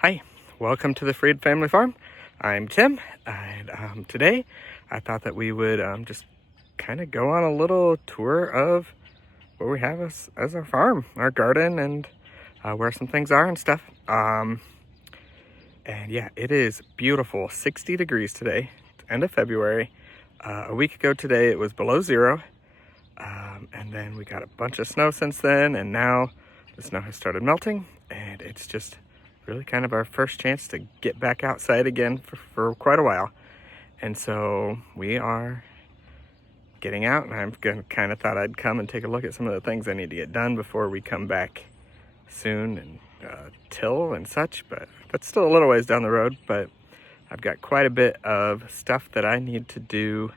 Hi, welcome to the Freed Family Farm. I'm Tim, and today I thought that we would just kind of go on a little tour of what we have as our farm, our garden, and where some things are and stuff. And yeah, it is beautiful, 60 degrees today, end of February. A week ago today it was below zero, and then we got a bunch of snow since then, and now the snow has started melting, and it's just really kind of our first chance to get back outside again for quite a while. And so we are getting out, and I'm kind of thought I'd come and take a look at some of the things I need to get done before we come back soon and till and such, but that's still a little ways down the road. But I've got quite a bit of stuff that I need to do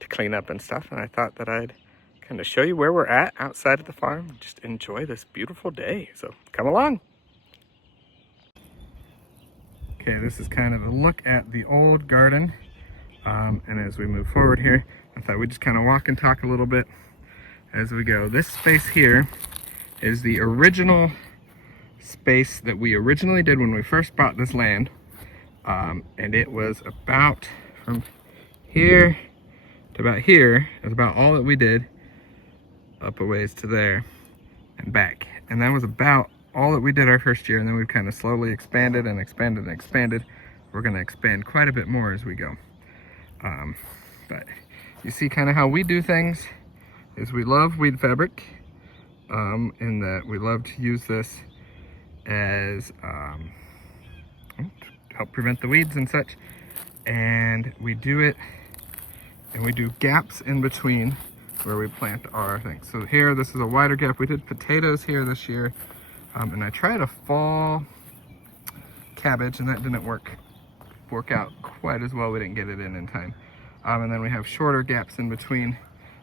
to clean up and stuff, and I thought that I'd kind of show you where we're at outside of the farm. Just enjoy this beautiful day, so come along. Okay, this is kind of a look at the old garden, and as we move forward here, I thought we'd just kind of walk and talk a little bit as we go. This space here is the original space that we originally did when we first bought this land, and it was about from here to about here. Is about all that we did, up a ways to there and back, and that was about all that we did our first year, and then we've kind of slowly expanded and expanded and expanded. We're going to expand quite a bit more as we go. But you see kind of how we do things is we love weed fabric, in that we love to use this as to help prevent the weeds and such. And we do it, and we do gaps in between where we plant our things. So here, this is a wider gap. We did potatoes here this year. And I tried a fall cabbage, and that didn't work out quite as well. We didn't get it in time. And then we have shorter gaps in between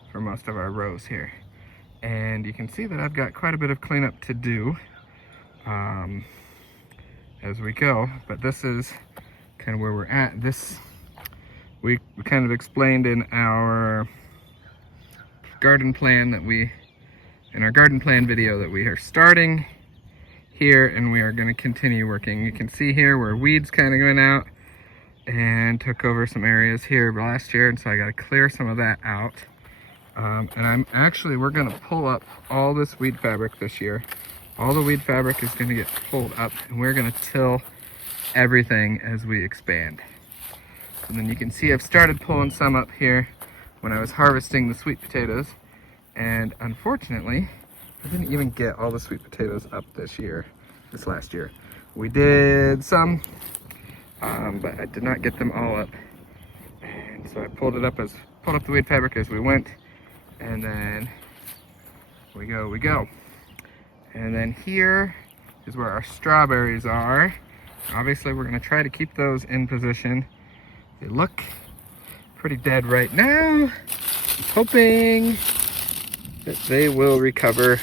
for most of our rows here. And you can see that I've got quite a bit of cleanup to do as we go. But this is kind of where we're at. This we kind of explained in our garden plan in our garden plan video that we are starting here, and we are going to continue working. You can see here where weeds kind of went out and took over some areas here last year, and so I got to clear some of that out. And we're going to pull up all this weed fabric this year. All the weed fabric is going to get pulled up, and we're going to till everything as we expand. And then you can see I've started pulling some up here when I was harvesting the sweet potatoes, and unfortunately I didn't even get all the sweet potatoes up this last year. We did some, but I did not get them all up. And so I pulled up the weed fabric as we went, and then we go. And then here is where our strawberries are. Obviously we're gonna try to keep those in position. They look pretty dead right now. I'm hoping that they will recover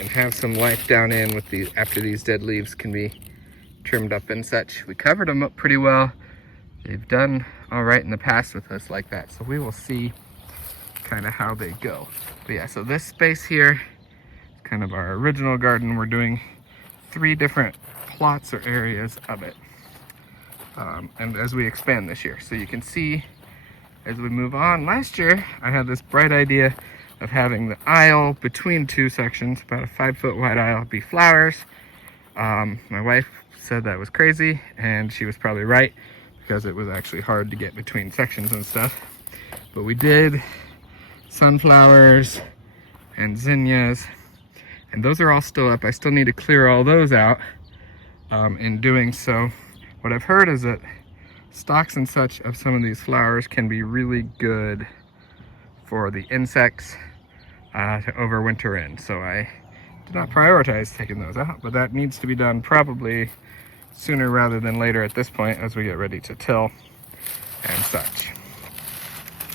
and have some life down in with these after these dead leaves can be trimmed up and such. We covered them up pretty well. They've done all right in the past with us like that, so we will see kind of how they go. But yeah, so this space here is kind of our original garden. We're doing 3 different plots or areas of it, and as we expand this year. So you can see as we move on, last year I had this bright idea of having the aisle between 2 sections, about a 5-foot wide aisle, be flowers. My wife said that was crazy, and she was probably right, because it was actually hard to get between sections and stuff. But we did sunflowers and zinnias, and those are all still up. I still need to clear all those out. In doing so, what I've heard is that stalks and such of some of these flowers can be really good for the insects to overwinter in. So I did not prioritize taking those out, but that needs to be done probably sooner rather than later at this point as we get ready to till and such.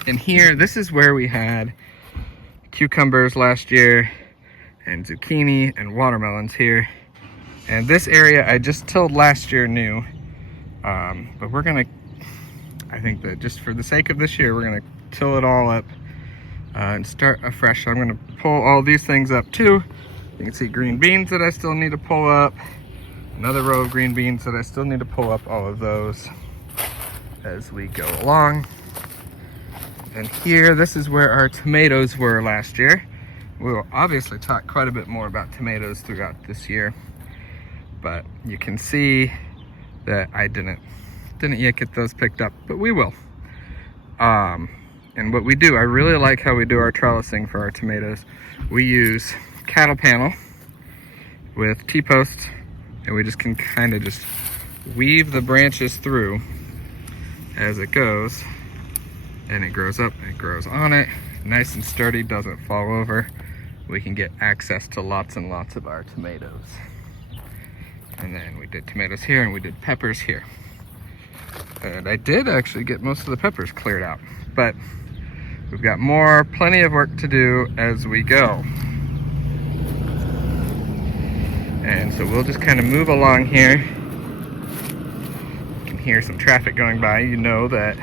And here, this is where we had cucumbers last year and zucchini and watermelons here. And this area I just tilled last year new, but we're gonna, I think that just for the sake of this year, we're gonna till it all up and start afresh. So I'm gonna pull all these things up too. You can see green beans that I still need to pull up. Another row of green beans that I still need to pull up all of those as we go along. And here, this is where our tomatoes were last year. We will obviously talk quite a bit more about tomatoes throughout this year, but you can see that I didn't yet get those picked up, but we will. And what we do, I really like how we do our trellising for our tomatoes. We use cattle panel with T-posts, and we just can kind of just weave the branches through as it goes, and it grows up, it grows on it, nice and sturdy, doesn't fall over. We can get access to lots and lots of our tomatoes. And then we did tomatoes here, and we did peppers here. And I did actually get most of the peppers cleared out, but we've got plenty of work to do as we go. And so we'll just kind of move along here. You can hear some traffic going by. You know that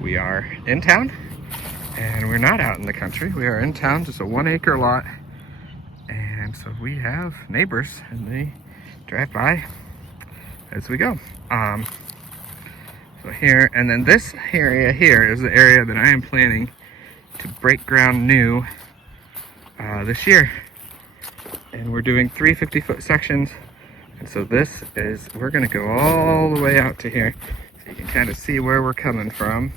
we are in town, and we're not out in the country. We are in town, just a 1 acre lot. And so we have neighbors, and they drive by as we go. So here, and then this area here is the area that I am planning to break ground new this year. And we're doing 3 50-foot sections. And so we're gonna go all the way out to here. So you can kind of see where we're coming from.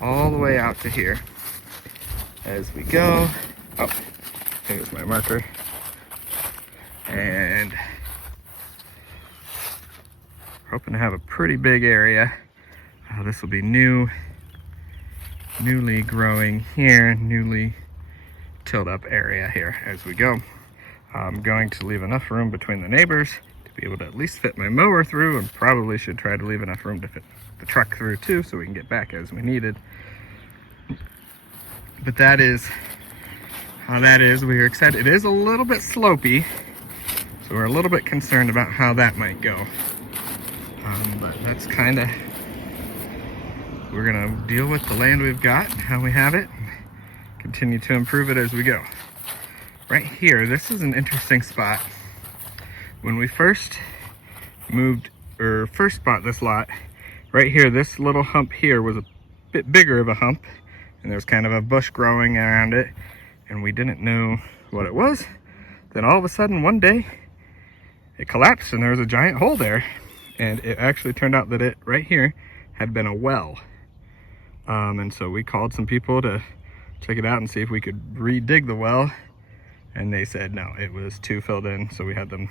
All the way out to here as we go. Oh, here's my marker. And we're hoping to have a pretty big area. This will be newly growing here, newly tilled up area here as we go. I'm going to leave enough room between the neighbors to be able to at least fit my mower through, and probably should try to leave enough room to fit the truck through too, so we can get back as we needed. But that is how that is. We're excited. It is a little bit slopey, so we're a little bit concerned about how that might go. But that's kind of, we're gonna deal with the land we've got, how we have it, and continue to improve it as we go. Right here, this is an interesting spot. When we first bought this lot, right here, this little hump here was a bit bigger of a hump, and there's kind of a bush growing around it, and we didn't know what it was. Then all of a sudden, one day, it collapsed and there was a giant hole there. And it actually turned out that it, right here, had been a well. And so we called some people to check it out and see if we could re-dig the well. And they said no, it was too filled in, so we had them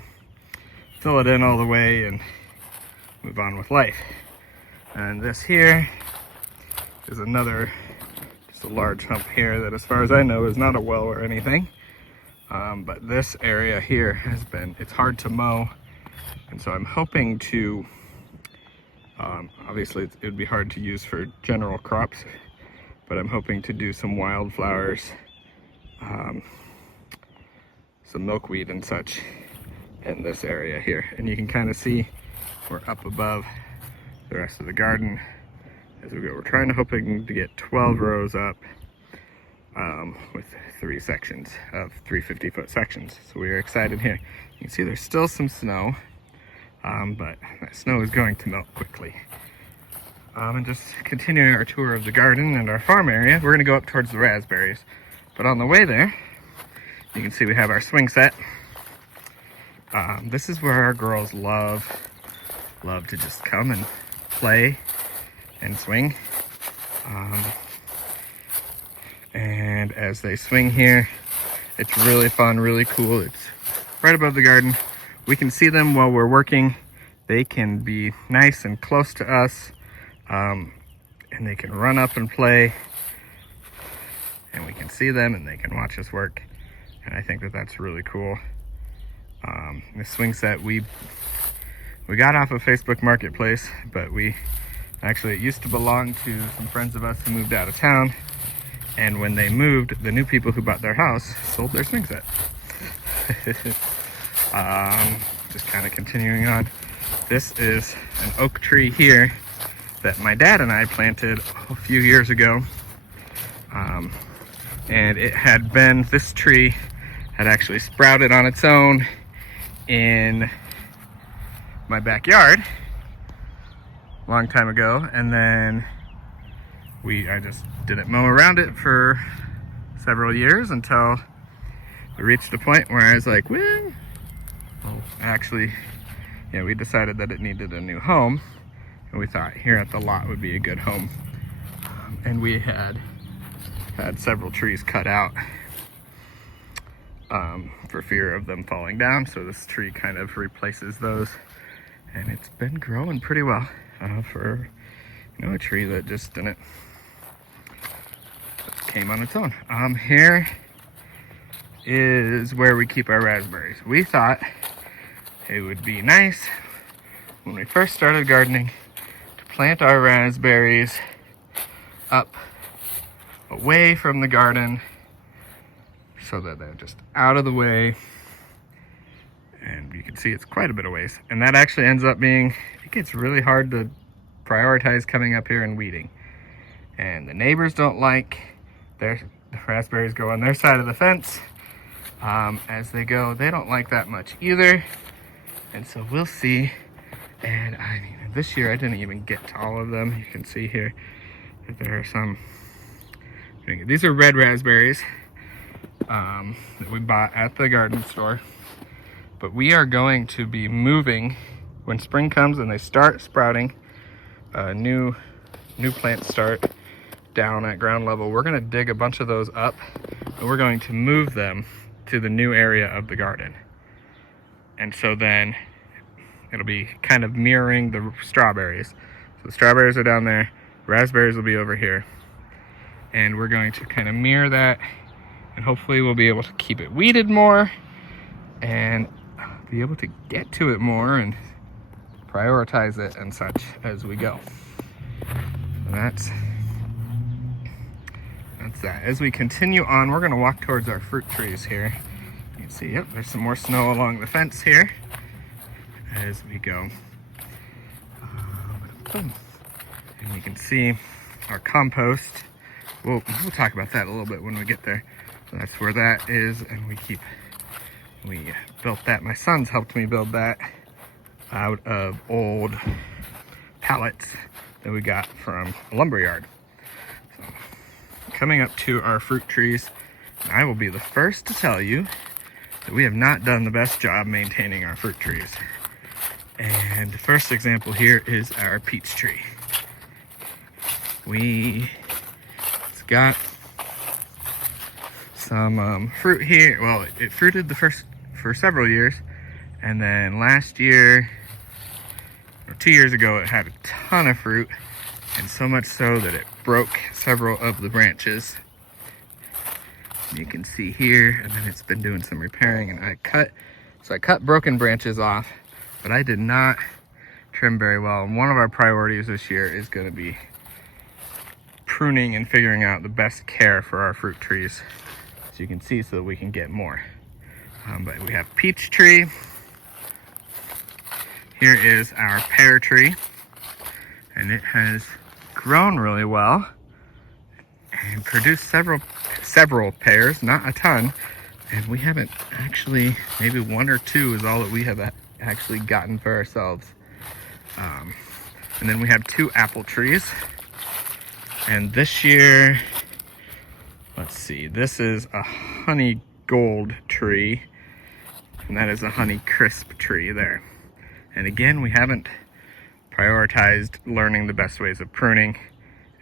fill it in all the way and move on with life. And this here is another, just a large hump here that, as far as I know, is not a well or anything. But this area here it's hard to mow. And so I'm hoping to, obviously it would be hard to use for general crops, but I'm hoping to do some wildflowers, some milkweed and such in this area here. And you can kind of see we're up above the rest of the garden as we go. We're hoping to get 12 rows up with 3 sections of 3 50-foot sections. So we are excited here. You can see there's still some snow. But that snow is going to melt quickly. And just continuing our tour of the garden and our farm area, we're going to go up towards the raspberries. But on the way there, you can see we have our swing set. This is where our girls love to just come and play and swing. And as they swing here, it's really fun, really cool. It's right above the garden. We can see them while we're working. They can be nice and close to us, and they can run up and play, and we can see them and they can watch us work. And I think that that's really cool. The swing set we got off of Facebook Marketplace, but it used to belong to some friends of us who moved out of town, and when they moved, the new people who bought their house sold their swing set. Just kind of continuing on. This is an oak tree here that my dad and I planted a few years ago. And this tree had actually sprouted on its own in my backyard a long time ago, and then I just didn't mow around it for several years until we reached a point where I was like, well, actually, yeah, we decided that it needed a new home, and we thought here at the lot would be a good home. And we had several trees cut out for fear of them falling down, so this tree kind of replaces those, and it's been growing pretty well for, you know, a tree that just came on its own. Here is where we keep our raspberries. We thought it would be nice when we first started gardening to plant our raspberries up away from the garden so that they're just out of the way. And you can see it's quite a bit of ways. And that actually ends up being, it gets really hard to prioritize coming up here and weeding. And the neighbors don't like the raspberries go on their side of the fence. As they go, they don't like that much either. And so we'll see. And I mean, this year I didn't even get to all of them. You can see here that there are some. These are red raspberries that we bought at the garden store. But we are going to be moving when spring comes and they start sprouting. New plants start down at ground level. We're going to dig a bunch of those up and we're going to move them to the new area of the garden. And so then it'll be kind of mirroring the strawberries. So the strawberries are down there, raspberries will be over here. And we're going to kind of mirror that, and hopefully we'll be able to keep it weeded more and be able to get to it more and prioritize it and such as we go. And that's that. As we continue on, we're going to walk towards our fruit trees here. You can see, yep, there's some more snow along the fence here as we go. And you can see our compost. We'll talk about that a little bit when we get there. So that's where that is, and we built that. My sons helped me build that out of old pallets that we got from a lumber yard. So, coming up to our fruit trees, I will be the first to tell you that we have not done the best job maintaining our fruit trees. And the first example here is our peach tree. It's got some fruit here. Well, it fruited for several years, and then last year, or 2 years ago, it had a ton of fruit, and so much so that it broke several of the branches. You can see here, and then it's been doing some repairing, and I cut broken branches off, but I did not trim very well. And one of our priorities this year is going to be pruning and figuring out the best care for our fruit trees, as you can see, so that we can get more. But we have peach tree. Here is our pear tree, and it has grown really well and produced several pears, not a ton. And we haven't actually, maybe 1 or 2 is all that we have actually gotten for ourselves. And then we have 2 apple trees. And this year, let's see, this is a honey gold tree, and that is a honey crisp tree there. And again, we haven't prioritized learning the best ways of pruning.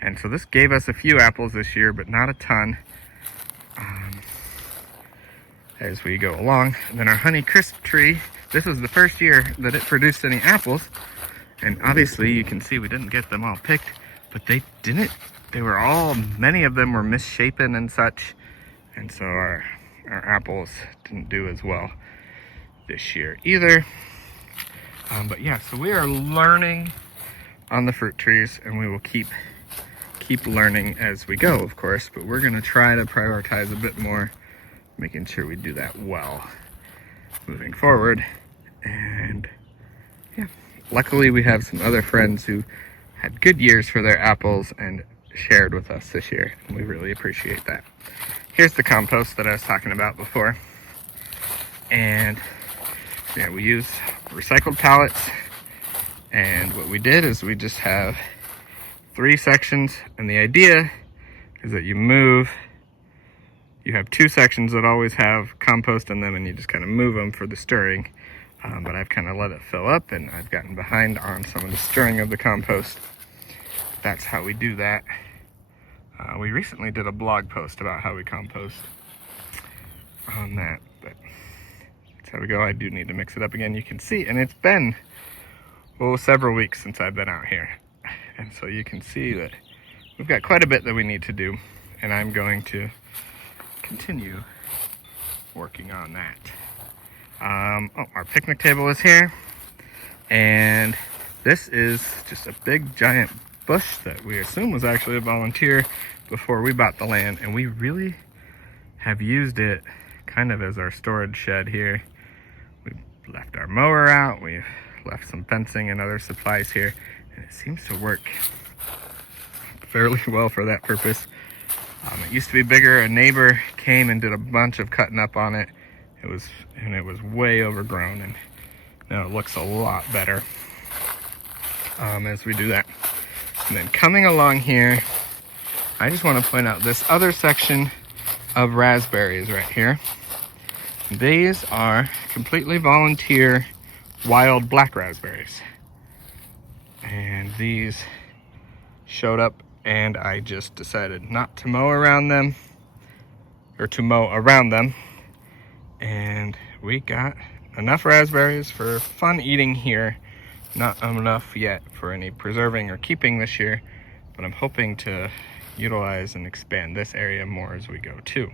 And so this gave us a few apples this year, but not a ton as we go along. And then our honey crisp tree, this was the first year that it produced any apples. And obviously you can see we didn't get them all picked, but they didn't. Many of them were misshapen and such. And so our apples didn't do as well this year either. But yeah, so we are learning on the fruit trees, and we will keep learning as we go, of course, but we're going to try to prioritize a bit more, making sure we do that well moving forward. And yeah, luckily we have some other friends who had good years for their apples and shared with us this year, and we really appreciate that. Here's the compost that I was talking about before, and yeah, we use recycled pallets And what we did is we just have 3 sections, and the idea is that you have 2 sections that always have compost in them, and you just kind of move them for the stirring. But I've kind of let it fill up, and I've gotten behind on some of the stirring of the compost. That's how we do that. We recently did a blog post about how we compost on that, but that's how we go. I do need to mix it up again. You can see, and it's been several weeks since I've been out here, and so you can see that we've got quite a bit that we need to do, and I'm going to continue working on that. Our picnic table is here, and this is just a big giant bush that we assume was actually a volunteer before we bought the land, and we really have used it kind of as our storage shed here. We've left our mower out, we've left some fencing and other supplies here, and it seems to work fairly well for that purpose. It used to be bigger. A neighbor came and did a bunch of cutting up on it. It was way overgrown, and now it looks a lot better as we do that. And then coming along here, I just want to point out this other section of raspberries right here. These are completely volunteer wild black raspberries, and these showed up, and I just decided not to mow around them, or to mow around them, and we got enough raspberries for fun eating here. Not enough yet for any preserving or keeping this year, but I'm hoping to utilize and expand this area more as we go too.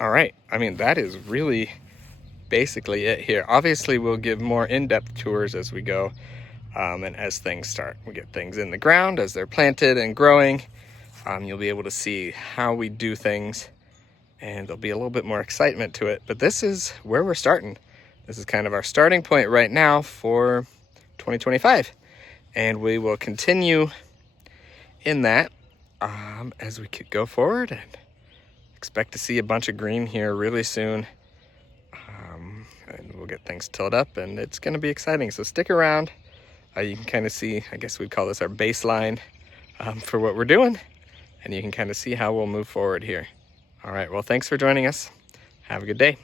All right, I mean, that is really basically it here. Obviously, we'll give more in-depth tours as we go, and as things start. We get things in the ground as they're planted and growing. You'll be able to see how we do things, and there'll be a little bit more excitement to it. But this is where we're starting. This is kind of our starting point right now for 2025. And we will continue in that as we could go forward, and expect to see a bunch of green here really soon. And we'll get things tilled up, and it's going to be exciting. So stick around. You can kind of see, I guess we'd call this our baseline for what we're doing. And you can kind of see how we'll move forward here. All right, well, thanks for joining us. Have a good day.